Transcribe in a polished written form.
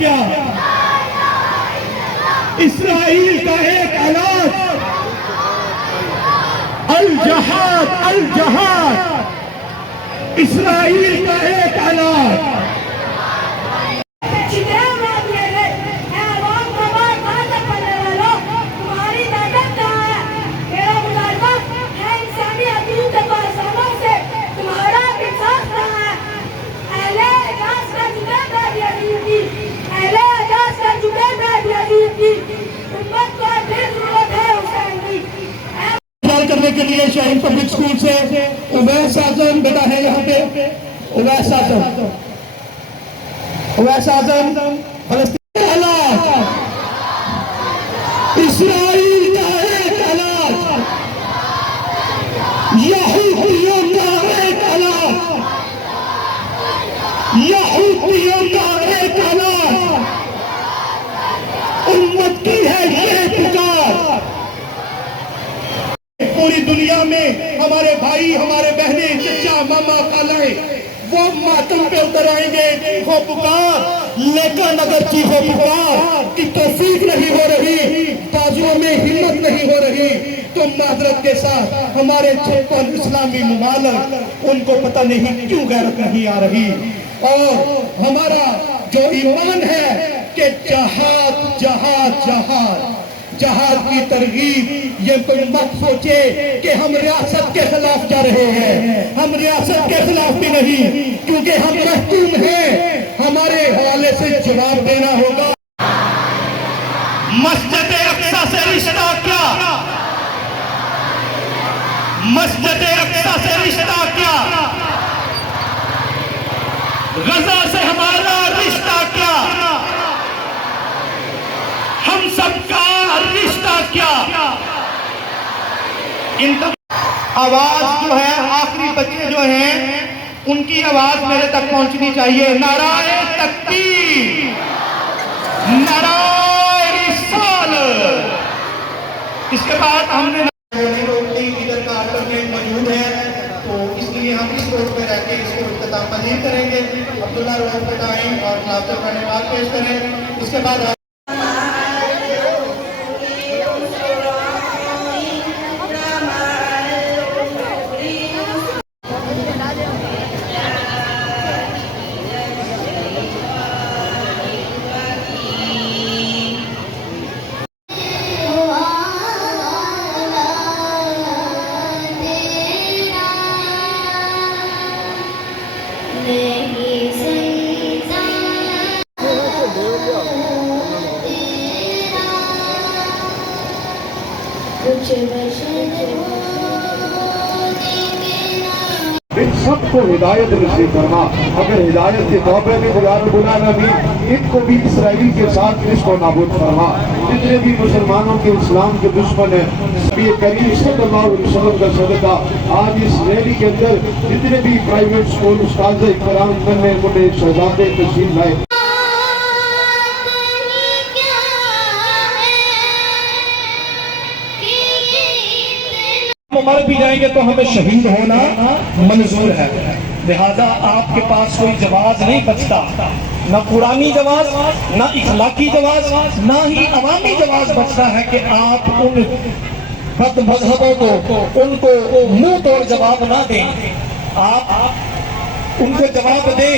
क्या? इस्राइल का एक ऐलान, अल जहाद, अल जहाद, इस्राइल का एक ऐलान। करने के लिए शाहीन पब्लिक स्कूल से उवैस आजम बेटा है यहाँ पे, उवैस आजम, उवैस आजम फलस्तीन हालात, इस्राइल का एक हालात, यहूदियों का एक हालात, यहूदियों का एक हालात, उम्मत की है ये पुकार। पूरी दुनिया में हमारे भाई, हमारे बहने, चचा, मामा, खालाए वो मातम पे उतर आएंगे, वो पुकार। लेकिन अगर चीखो पुकार की तौफीक नहीं हो रही, बाजुओं में हिम्मत नहीं हो रही, तो मादरत के साथ हमारे 56 इस्लामी ममालिक उनको पता नहीं क्यों गैरत नहीं आ रही। और हमारा जो ईमान है कि जहाद जहाद जहाद जहाद की तरगीब, ये कोई मत सोचे कि हम रियासत के खिलाफ जा रहे हैं। हम रियासत के खिलाफ भी नहीं, क्योंकि हम महकूम हैं, हमारे हवाले से जवाब देना होगा। मस्जिद अक्सा से रिश्ता क्या? मस्जिद अक्सा से रिश्ता क्या? गजा से हमारा रिश्ता क्या? हम सबका रिश्ता क्या? इन आवाज जो है, आखिरी बच्चे जो हैं उनकी आवाज मेरे तक पहुंचनी चाहिए। नाराए तकबीर, नाराए रिसालत। इसके बाद हमने इधर का अल्टरनेट मौजूद है, तो इसलिए हम इस रोड पे रह के इसको इख्तिताम नहीं करेंगे। अब्दुल्ला रोड पे आएं और क्लास धन्यवाद पेश करें। इसके बाद इन सबको हिदायत नसीब फरमा। अगर हिदायत के मौके में बुला नबी, इनको भी इसराइल के साथ इसको नाबूद फरमा। जितने भी मुसलमानों के इस्लाम के दुश्मन है, नबी करीम सल्लल्लाहु अलैहि वसल्लम का सदका आज इस रैली के अंदर जितने भी प्राइवेट स्कूल उस्ताद इकराम करने मुझे शहजादे तशरीफ लाए। मर भी जाएंगे तो हमें शहीद होना मंजूर है। लिहाजा आपके पास कोई जवाब नहीं बचता, न पुरानी जवाब, न इखलाकी जवाब, न ही अवामी जवाब बचता है कि आप उन बद मजहबों को, उनको मुंह तोड़ जवाब ना दें। आप उनको जवाब दें।